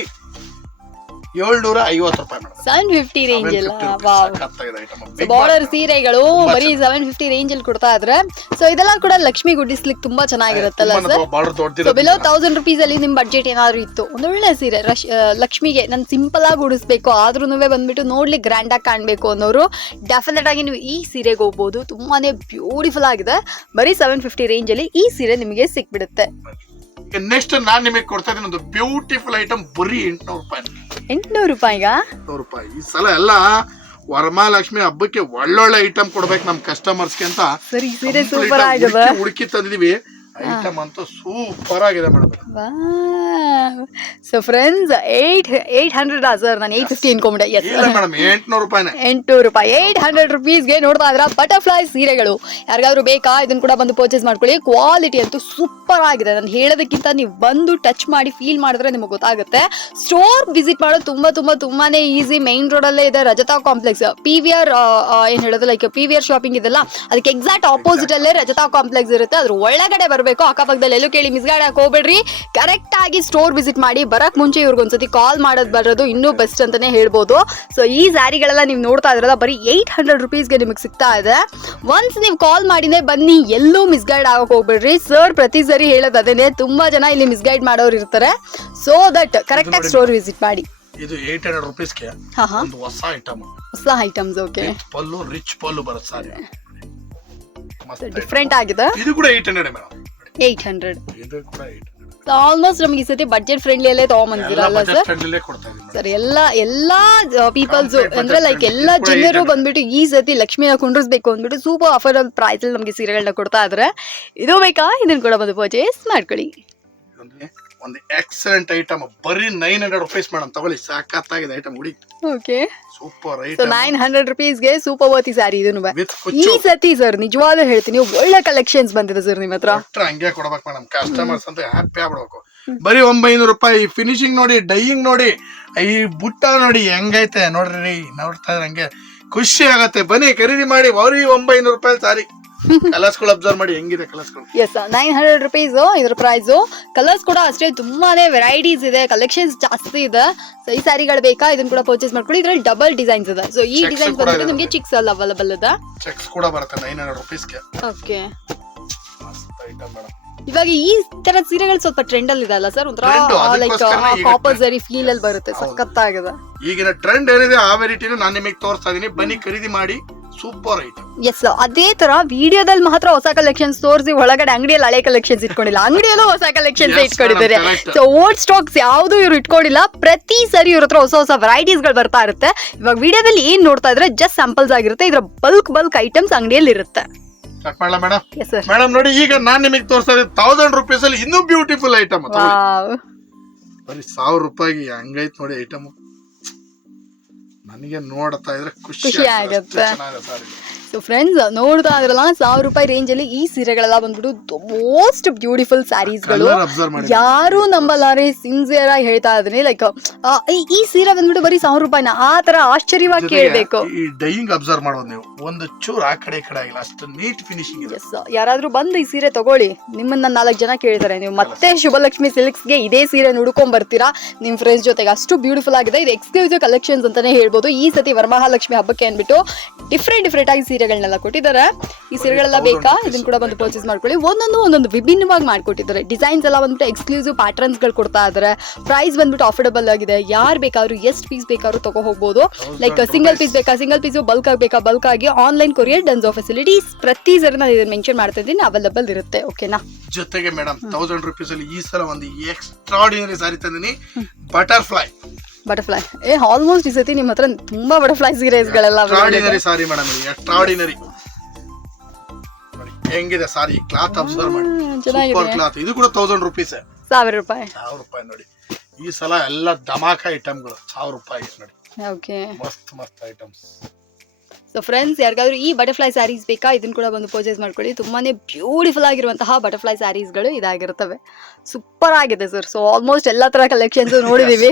ಏಳ್ನೂರ ಐವತ್ತು ರೂಪಾಯಿ ಮೇಡಮ್. ಸೆವೆನ್ ಫಿಫ್ಟಿ ರೇಂಜ್ ಎಲ್ಲ ವಾವ್ ಸಖತ್ತಾಗಿದೆ ಬಾರ್ಡರ್ ಸೀರೆಗಳು ಬರೀ ಸೆವೆನ್ ಫಿಫ್ಟಿ ರೇಂಜ್ ಅಲ್ಲಿ ಕೊಡ್ತಾ ಇದ್ರೆ ಸೊ ಇದೆಲ್ಲ ಕೂಡ ಲಕ್ಷ್ಮಿ ಗುಡಿಸ್ಲಿಕ್ಕೆ ತುಂಬಾ ಚೆನ್ನಾಗಿರುತ್ತಲ್ಲ sir so below thousand rupees ಅಲ್ಲಿ ನಿಮ್ ಬಡ್ಜೆಟ್ ಏನಾದ್ರು ಇತ್ತು ಒಂದೊಳ್ಳೆ ಸೀರೆ ರಶ್ ಲಕ್ಷ್ಮಿಗೆ ನಾನು ಸಿಂಪಲ್ ಆಗಿ ಉಡಿಸ್ಬೇಕು ಆದ್ರೂ ಬಂದ್ಬಿಟ್ಟು ನೋಡ್ಲಿಕ್ಕೆ ಗ್ರ್ಯಾಂಡ್ ಆಗಿ ಕಾಣ್ಬೇಕು ಅನ್ನೋರು ಡೆಫಿನೆಟ್ ಆಗಿ ನೀವು ಈ ಸೀರೆಗೆ ಹೋಗ್ಬೋದು ತುಂಬಾನೇ ಬ್ಯೂಟಿಫುಲ್ ಆಗಿದೆ. ಬರೀ ಸೆವೆನ್ ಫಿಫ್ಟಿ ರೇಂಜ್ ಅಲ್ಲಿ ಈ ಸೀರೆ ನಿಮಗೆ ಸಿಕ್ಬಿಡುತ್ತೆ. ನೆಕ್ಸ್ಟ್ ನಾನ್ ನಿಮಗೆ ಕೊಡ್ತಾ ಇದ್ದೀನಿ ಒಂದು ಬ್ಯೂಟಿಫುಲ್ ಐಟಮ್ ಬರೀ ಎಂಟ್ನೂರು ರೂಪಾಯಿ. ಎಂಟ್ನೂರು ರೂಪಾಯಿಗ? ಎಂಟ್ನೂರು ರೂಪಾಯಿ. ಈ ಸಲ ಎಲ್ಲ ವರಮಹಾಲಕ್ಷ್ಮಿ ಹಬ್ಬಕ್ಕೆ ಒಳ್ಳೊಳ್ಳೆ ಐಟಮ್ ಕೊಡ್ಬೇಕು ನಮ್ ಕಸ್ಟಮರ್ಸ್ಗೆ ಅಂತ. ಸರಿ ಈ ಸೀರೆ ಸೂಪರ್ ಆಗಿದೆ. ಹುಡುಕಿ ತಂದಿದೀವಿ. ಐಟಮ್ ಅಂತೂ ಸೂಪರ್ ಆಗಿದೆ madam so friends eight eight hundred sir ನಾನು ಏಟ್ ಫಿಫ್ಟಿ ಅನ್ಕೊಂಬಿಟ್ಟೆ ಎಸ್ ಮೇಡಮ್ ಎಂಟ್ನೂರು ರೂಪಾಯಿನೇ. ಎಂಟುನೂರು ರೂಪಾಯಿ. ಏಯ್ಟ್ ಹಂಡ್ರೆಡ್ ರುಪೀಸ್ಗೆ ನೋಡ್ತಾ ಇದ್ರ ಬಟರ್ಫ್ಲೈ ಸೀರೆಗಳು. ಯಾರಿಗಾದ್ರೂ ಬೇಕಾ ಇದನ್ನ ಕೂಡ ಬಂದು ಪರ್ಚೇಸ್ ಮಾಡ್ಕೊಳ್ಳಿ. ಕ್ವಾಲಿಟಿ ಅಂತೂ ಸೂಪರ್ ಆಗಿದೆ. ನಾನು ಹೇಳೋದಕ್ಕಿಂತ ನೀವು ಬಂದು ಟಚ್ ಮಾಡಿ ಫೀಲ್ ಮಾಡಿದ್ರೆ ನಿಮಗೆ ಗೊತ್ತಾಗುತ್ತೆ. ಸ್ಟೋರ್ ವಿಸಿಟ್ ಮಾಡೋದು ತುಂಬಾ ತುಂಬಾ ತುಂಬಾನೇ ಈಸಿ ಮೈನ್ ರೋಡಲ್ಲೇ ಇದೆ Rajata complex P V R ಏನು ಹೇಳೋದು like P V R shopping ಇದೆಲ್ಲ ಅದಕ್ಕೆ ಎಕ್ಸಾಕ್ಟ್ ಆಪೋಸಿಟ್ ಅಲ್ಲೇ ರಜತಾ ಕಾಂಪ್ಲೆಕ್ಸ್ ಇರುತ್ತೆ. ಅದ್ರ ಒಳಗಡೆ ಬರಬೇಕು. ಅಕ್ಕಪಕ್ಕದಲ್ಲಿ ಎಲ್ಲೂ ಕೇಳಿ ಮಿಸ್ಗಾಡಕ್ ಹೋಗ್ಬೇಡ್ರಿ. ಕರೆಕ್ಟ್ ಆಗಿ ಸ್ಟೋರ್ ವಿಸಿಟ್ ಮಾಡಿ ಬರಕ್ ಮುಂಚೆ ಇವ್ರಿಗೊಂದ್ಸತಿ ಕಾಲ್ ಮಾಡೋದು ಬರೋದು ಇನ್ನೂ ಬೆಸ್ಟ್ ಅಂತಾನೆ ಹೇಳ್ಬೋದು. ಸೊ ಈ ಸ್ಯಾರಿಗಳೆಲ್ಲ ನೀವು ನೋಡ್ತಾ ಇದ್ರಲ್ಲ ಬರೀ ಏಯ್ಟ್ ಹಂಡ್ರೆಡ್ ರುಪೀಸ್ಗೆ ನಿಮಗೆ ಸಿಗ್ತಾ ಇದೆ. ಒನ್ಸ್ ನೀವು ಕಾಲ್ ಮಾಡಿದ್ರೆ ಬನ್ನಿ ಎಲ್ಲೂ ಮಿಸ್ಗೈಡ್ ಆಗೋಕೆ ಹೋಗ್ಬೇಡ್ರಿ. ಸರ್ ಪ್ರತಿ ಸರಿ ಹೇಳೋದು ಅದೇನೆ ತುಂಬಾ ಜನ ಇಲ್ಲಿ ಮಿಸ್ಗೈಡ್ ಮಾಡೋರು ಇರ್ತಾರೆ. ಸೊ ದಟ್ ಕರೆಕ್ಟ್ ಆಗಿ ಸ್ಟೋರ್ ವಿಸಿಟ್ ಮಾಡಿ. ಇದು ಏಟ್ ಹಂಡ್ರೆಡ್ ರುಪೀಸ್ಗೆ ಒಂದು ಹೊಸ ಐಟಮ್ ಹೊಸ items okay pallu rich pallu ಬರುತ್ತೆ ಸಾರಿ. ಡಿಫ್ರೆಂಟ್ ಆಗಿದೆ. ಇದು ಕೂಡ eight hundred madam eight hundred ಇದು ಕೂಡ ಏಟ್ ಆಲ್ಮೋಸ್ಟ್ ನಮ್ಗೆ ಈ ಸತಿ ಬಜೆಟ್ ಫ್ರೆಂಡ್ಲಿ ಅಲ್ಲೇ ತಗೊಂಬಂದಿರ ಅಲ್ಲ ಸರ್ ಸರ್ ಎಲ್ಲ ಎಲ್ಲಾ ಪೀಪಲ್ಸ್ Complete ಅಂದ್ರೆ ಲೈಕ್ ಎಲ್ಲ ಜನರು ಬಂದ್ಬಿಟ್ಟು ಈ ಸತಿ ಲಕ್ಷ್ಮಿನ ಕುಂಡ್ರಿಸ್ಬೇಕು ಅಂದ್ಬಿಟ್ಟು ಸೂಪರ್ ಆಫರ್ ಪ್ರೈಸ್ ಅಲ್ಲಿ ನಮಗೆ ಸೀರೆಗಳನ್ನ ಕೊಡ್ತಾ ಇದ್ರೆ ಇದು ಬೇಕಾ? ಇದನ್ನ ಕೂಡ ಬಂದು ಪರ್ಚೇಸ್ ಮಾಡ್ಕೊಳ್ಳಿ. ಒಂದು ಎಕ್ಸಲೆಂಟ್ ಐಟಮ್ ಬರೀ ನೈನ್ ಹಂಡ್ರೆಡ್ ರುಪೀಸ್ ಮೇಡಮ್ ತಗೊಳ್ಳಿ ಸಾಕತ್ತಾಗಿದೆ ಐಟಮ್ ಹುಡಿ. Okay super item nine hundred ರುಪೀಸ್ಗೆ super worthy sari ಇದನ್ನು ಈ ಸತಿ ಸರ್ ನಿಜವಾಗ್ಲೂ ಹೇಳ್ತೀನಿ ಒಳ್ಳೆ ಕಲೆಕ್ಷನ್ಸ್ ಬಂದಿದೆ ಸರ್ ನಿಮ್ಮ ಹತ್ರ. ಕೊಟ್ರೆ ಹಂಗೆ ಕೊಡ್ಬೇಕು ಮೇಡಮ್ ಕಸ್ಟಮರ್ಸ್ ಅಂತ ಹ್ಯಾಪಿ ಆಗ್ಬಿಡ್ಬೇಕು. ಬರೀ ಒಂಬೈನೂರು ರೂಪಾಯಿ. ಫಿನಿಶಿಂಗ್ ನೋಡಿ ಡೈಯಿಂಗ್ ನೋಡಿ. ಈ ಬುಟ್ಟ ನೋಡಿ ಹೆಂಗೈತೆ ನೋಡ್ರಿ ನೋಡ್ತಾ ಇದ್ರೆ ಹಂಗೆ ಖುಷಿ ಆಗತ್ತೆ. ಬನ್ನಿ ಖರೀದಿ ಮಾಡಿ ಬರೀ ಒಂಬೈನೂರು ರೂಪಾಯಿ ಸಾರಿ. ಕಲರ್ಸ್ಗಳು ಅಬ್ಸರ್ವ್ ಮಾಡಿ ಹೆಂಗಿದೆ ಕಲರ್ಸ್ಗಳು ಎಸ್ ನೈನ್ ಹಂಡ್ರೆಡ್ ರುಪೀಸ್ ಇದ್ರ ಪ್ರೈಸು ಕಲರ್ಸ್ ಕೂಡ ಅಷ್ಟೇ ತುಂಬಾನೇ ವೆರೈಟೀಸ್ ಇದೆ. ಕಲೆಕ್ಷನ್ಸ್ ಜಾಸ್ತಿ ಇದೆ. ಸೊ ಈ ಸ್ಯಾರಿಗಳು ಬೇಕಾ? ಇದನ್ನ ಕೂಡ ಪರ್ಚೇಸ್ ಮಾಡ್ಕೊಳ್ಳಿ. ಇದ್ರಲ್ಲಿ ಡಬಲ್ ಡಿಸೈನ್ಸ್ ಇದೆ. ಸೊ ಈ Checks ಡಿಸೈನ್ ಕೂಡ ಬಂದ್ಬಿಟ್ಟು ಇದೆ. ನಿಮಗೆ ಚಿಕ್ಸ್ ಅಲ್ಲಿ ಅವೈಲಬಲ್ ಇದೆ. ಚೆಕ್ಸ್ ಕೂಡ ಬರುತ್ತೆ ನೈನ್ ಹಂಡ್ರೆಡ್ ರುಪೀಸ್ಗೆ ಓಕೆ ಮಸ್ತ್ ಐಟಮ್ ಮೇಡಮ್ ಇವಾಗ ಈ ತರ ಸೀರೆಗಳು ಸ್ವಲ್ಪ ಟ್ರೆಂಡ್ ಅಲ್ಲಿ ಇದೆ ಅಲ್ಲ ಸರ್ ಒಂಥರ Trend, ಲೈಕ್ ಅದಕ್ಕೋಸ್ಕರನೇ ಈಗ ಕಾಪರ್ trend. ಜರಿ ಫೀಲ್ ಅಲ್ಲಿ ಬರುತ್ತೆ. ಸಖತ್ತಾಗಿದೆ. ಈಗಿನ ಟ್ರೆಂಡ್ ಏನಿದೆ ಆ ವೆರೈಟಿನ ನಾನು ನಿಮಗೆ ತೋರಿಸ್ತಾ ಇದೀನಿ. ಬನ್ನಿ ಖರೀದಿ ಮಾಡಿ. ಸೂಪರ್ ಐಟಮ್ ಎಸ್ ಅದೇ ತರ ವಿಡಿಯೋದಲ್ಲಿ ಮಾತ್ರ ಹೊಸ ಕಲೆಕ್ಷನ್ಸ್ ತೋರಿಸಿ ಒಳಗಡೆ ಅಂಗಡಿಯಲ್ಲಿ ಹಳೆ ಕಲೆಕ್ಷನ್ಸ್ ಇಟ್ಕೊಂಡಿಲ್ಲ. ಅಂಗಡಿಯಲ್ಲೂ ಹೊಸ ಕಲೆಕ್ಷನ್ಸ್ ಇಟ್ಕೊಂಡಿದ್ದಾರೆ. ಸೊ ಓಲ್ಡ್ ಸ್ಟಾಕ್ಸ್ ಯಾವುದು ಇವ್ರು ಇಟ್ಕೊಂಡಿಲ್ಲ. ಪ್ರತಿ ಸರಿ ಇವ್ರ ಹತ್ರ ಹೊಸ ಹೊಸ ವೆರೈಟೀಸ್ಗಳು ಬರ್ತಾ ಇರುತ್ತೆ. ಇವಾಗ ವಿಡಿಯೋದಲ್ಲಿ ಏನ್ ನೋಡ್ತಾ ಇದ್ರೆ ಜಸ್ಟ್ ಸ್ಯಾಂಪಲ್ಸ್ ಆಗಿರುತ್ತೆ. ಇದ್ರ ಬಲ್ಕ್ ಬಲ್ಕ್ ಐಟಮ್ಸ್ ಅಂಗಡಿಯಲ್ಲಿ ಇರುತ್ತೆ. ಮೇಡಮ್ ಎಸ್ ಸರ್ ಮೇಡಮ್ ನೋಡಿ ಈಗ ನಾನು ನಿಮಗೆ ತೋರಿಸ್ತಾ ಇದ್ದೀನಿ ತೌಸಂಡ್ ರುಪೀಸ್ ಅಲ್ಲಿ ಇನ್ನೂ ಬ್ಯೂಟಿಫುಲ್ ಐಟಮ್ ಬರೀ ಸಾವಿರ ರೂಪಾಯಿಗೆ ಹಂಗೈತ್ ನೋಡಿ ಐಟಮ್ ನನಗೆ ನೋಡ್ತಾ ಇದ್ರೆ ಖುಷಿ ಖುಷಿ ಆಗುತ್ತೆ ಅಷ್ಟು ಚೆನ್ನಾಗಿದೆ ಸಾರಿ ಸೊ ಫ್ರೆಂಡ್ಸ್ ನೋಡ್ತಾ ಇದ್ರಲ್ಲ ಸಾವಿರ ರೂಪಾಯಿ ರೇಂಜ್ ಅಲ್ಲಿ ಈ ಸೀರೆಗಳೆಲ್ಲ ಬಂದ್ಬಿಟ್ಟು ಮೋಸ್ಟ್ ಬ್ಯೂಟಿಫುಲ್ ಸ್ಯಾರೀಸ್ಗಳು ಯಾರು ನಂಬಲ್ಲಾರಿ ಸಿನ್ಸಿಯರ್ ಆಗಿ ಹೇಳ್ತಾ ಇದ್ದೀನಿ ಲೈಕ್ ಈ ಸೀರೆ ಬಂದ್ಬಿಟ್ಟು ಬರೀ ಸಾವಿರ ರೂಪಾಯಿನ? ಆ ತರ ಆಶ್ಚರ್ಯವಾಗಿ ಕೇಳಬೇಕು. ಈ ಡೈಯಿಂಗ್ ಅಬ್ಸರ್ವ್ ಮಾಡೋದು ನೀವು. ಒಂದು ಚೂರು ಆ ಕಡೆ ಈ ಕಡೆ ಆಗಿಲ್ಲ ಅಷ್ಟು ನೀಟ್ ಫಿನಿಶಿಂಗ್ ಇದೆ. ಯಾರಾದ್ರೂ ಬಂದು ಈ ಸೀರೆ ತಗೊಳ್ಳಿ. ನಿಮ್ಮನ್ನ ನಾಲ್ಕು ಜನ ಕೇಳ್ತಾರೆ. ನೀವು ಮತ್ತೆ ಶುಭಲಕ್ಷ್ಮಿ ಸಿಲ್ಕ್ಸ್ಗೆ ಇದೇ ಸೀರೆ ಹುಡ್ಕೊಂಡ್ ಬರ್ತೀರಾ ನಿಮ್ ಫ್ರೆಂಡ್ಸ್ ಜೊತೆಗೆ ಅಷ್ಟು ಬ್ಯೂಟಿಫುಲ್ ಆಗಿದೆ. ಇದು ಎಕ್ಸ್ಕ್ಲೂಸಿವ್ ಕಲೆಕ್ಷನ್ಸ್ ಅಂತಾನೆ ಹೇಳ್ಬೋದು. ಈ ಸತಿ ವರಮಹಾಲಕ್ಷ್ಮಿ ಹಬ್ಬಕ್ಕೆ ಅಂದ್ಬಿಟ್ಟು ಡಿಫ್ರೆಂಟ್ ಡಿಫ್ರೆಂಟ್ ಆಗಿ ಸೀರೆ ಸೀರೆಗಳನ್ನೆಲ್ಲ ಕೊಟ್ಟಿದ್ದಾರೆ. ಈ ಸೀರೆಗಳೆಲ್ಲ ಬೇಕಾ? ಇದನ್ನ ಕೂಡ ಬಂದು ಪರ್ಚೇಸ್ ಮಾಡ್ಕೊಳ್ಳಿ. ಒಂದೊಂದು ಒಂದೊಂದು ವಿಭಿನ್ನವಾಗಿ ಮಾಡ್ಕೊಟ್ಟಿದ್ದಾರೆ. ಡಿಸೈನ್ಸ್ ಎಲ್ಲ ಬಂದ್ಬಿಟ್ಟು ಎಕ್ಸ್ಕ್ಲೂಸಿವ್ ಪ್ಯಾಟರ್ನ್ಸ್ಗಳು ಕೊಡ್ತಾ ಇದ್ದಾರೆ. ಪ್ರೈಸ್ ಬಂದ್ಬಿಟ್ಟು ಅಫೋರ್ಡಬಲ್ ಆಗಿದೆ. ಯಾರು ಬೇಕಾದ್ರು ಎಷ್ಟು ಪೀಸ್ ಬೇಕಾದ್ರೂ ತಗೋ ಹೋಗ್ಬೋದು. ಲೈಕ್ ಸಿಂಗಲ್ ಪೀಸ್ ಬೇಕಾ? ಸಿಂಗಲ್ ಪೀಸ್ ಬಲ್ಕ್ ಆಗಬೇಕಾ ಬಲ್ಕ್ ಆಗಿ ಆನ್ಲೈನ್ ಕೊರಿಯರ್ ಡನ್ಸೋ ಫೆಸಿಲಿಟೀಸ್ ಪ್ರತಿ ಸರಿ ನಾನು ಇದನ್ನ ಮೆನ್ಷನ್ ಮಾಡ್ತಾ ಇದ್ದೀನಿ. ಅವೈಲಬಲ್ ಇರುತ್ತೆ. ಓಕೆನಾ ಜೊತೆಗೆ ಮೇಡಮ್ ತೌಸಂಡ್ ರುಪೀಸ್ ಅಲ್ಲಿ ಈ ಸಲ ಒಂದು ಎಕ್ಸ್ಟ್ರಾಡಿನರಿ ಸಾರಿ ತಂದಿನಿ. ಬಟರ್ಫ್ಲೈ ಬಟರ್ಫ್ಲೈ ಏ ಆಲ್ಮೋಸ್ಟ್ ಈ ಸತಿ ನಿಮ್ಮ ಹತ್ರ ತುಂಬಾ ಬಟರ್ಫ್ಲೈ ಸೀರೆಸ್ಗಳೆಲ್ಲ ಎಕ್ಸ್ಟ್ರಾಡಿನರಿ ಸಾರಿ ಮೇಡಮ್ ಎಕ್ಸ್ಟ್ರಾಡಿನರಿ ನೋಡಿ ಹೆಂಗಿದೆ ಸಾರಿ ಕ್ಲಾತ್ ಅಬ್ಸರ್ವ್ ಮಾಡಿ. ಚೆನ್ನಾಗಿದೆ. ಸೂಪರ್ ಕ್ಲಾತ್ ಇದು ಕೂಡ ತೌಸಂಡ್ ರುಪೀಸ್ ಸಾವಿರ ರೂಪಾಯಿ. ಸಾವಿರ ರೂಪಾಯಿ ನೋಡಿ. ಈ ಸಲ ಎಲ್ಲ ಧಮಾಕ ಐಟಮ್ಗಳು ಸಾವಿರ ರೂಪಾಯಿ ನೋಡಿ. ಓಕೆ ಮಸ್ತ್ ಮಸ್ತ್ ಐಟಮ್ಸ್ ಸೊ ಫ್ರೆಂಡ್ಸ್ ಯಾರಿಗಾದ್ರೂ ಈ ಬಟರ್ಫ್ಲೈ ಸ್ಯಾರೀಸ್ ಬೇಕಾ? ಇದನ್ನು ಕೂಡ ಬಂದು ಪರ್ಚೇಸ್ ಮಾಡ್ಕೊಳ್ಳಿ. ತುಂಬಾನೇ ಬ್ಯೂಟಿಫುಲ್ ಆಗಿರುವಂತಹ ಬಟರ್ಫ್ಲೈ ಸ್ಯಾರೀಸ್ಗಳು ಇದಾಗಿರ್ತವೆ. ಸೂಪರ್ ಆಗಿದೆ ಸರ್ ಸೊ ಆಲ್ಮೋಸ್ಟ್ ಎಲ್ಲಾ ತರ ಕಲೆಕ್ಷನ್ಸ್ ನೋಡಿದೀವಿ.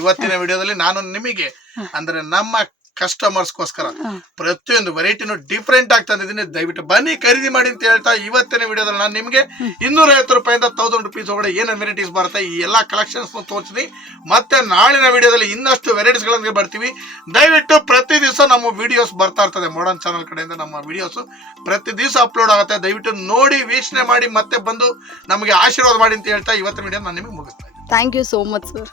ಇವತ್ತಿನ ವಿಡಿಯೋದಲ್ಲಿ ನಾನು ನಿಮಗೆ ಅಂದ್ರೆ ನಮ್ಮ ಕಸ್ಟಮರ್ಸ್ಗೋಸ್ಕರ. ಪ್ರತಿಯೊಂದು ವೆರೈಟಿನೂ ಡಿಫ್ರೆಂಟ್ ಆಗಿ ತಂದಿದ್ದೀನಿ. ದಯವಿಟ್ಟು ಬನ್ನಿ ಖರೀದಿ ಮಾಡಿ ಅಂತ ಹೇಳ್ತಾ ಇವತ್ತಿನ ವಿಡಿಯೋದಲ್ಲಿ ನಾನು ನಿಮಗೆ ಇನ್ನೂರ ಐವತ್ತು ರೂಪಾಯಿಂದ ತೌಸಂಡ್ ರುಪೀಸ್ ಒಳಗಡೆ ಏನೇನು ವೆರೈಟೀಸ್ ಬರುತ್ತೆ ಈ ಎಲ್ಲ ಕಲೆಕ್ಷನ್ಸ್ ತೋರಿಸ್ತೀನಿ. ಮತ್ತೆ ನಾಳಿನ ವಿಡಿಯೋದಲ್ಲಿ ಇನ್ನಷ್ಟು ವೆರೈಟೀಸ್ ಗಳನ್ನ ಬರ್ತೀವಿ. ದಯವಿಟ್ಟು ಪ್ರತಿ ದಿವಸ ನಮ್ಮ ವಿಡಿಯೋಸ್ ಬರ್ತಾ ಇರ್ತದೆ. ಮಾಡರ್ನ್ ಚಾನಲ್ ಕಡೆಯಿಂದ ನಮ್ಮ ವಿಡಿಯೋಸು ಪ್ರತಿ ದಿವಸ ಅಪ್ಲೋಡ್ ಆಗುತ್ತೆ. ದಯವಿಟ್ಟು ನೋಡಿ ವೀಕ್ಷಣೆ ಮಾಡಿ ಮತ್ತೆ ಬಂದು ನಮಗೆ ಆಶೀರ್ವಾದ ಮಾಡಿ ಅಂತ ಹೇಳ್ತಾ ಇವತ್ತಿನ ವಿಡಿಯೋ ನಾನು ನಿಮಗೆ ಮುಗಿಸ್ತಾ ಇದ್ದೀನಿ. Thank you so much sir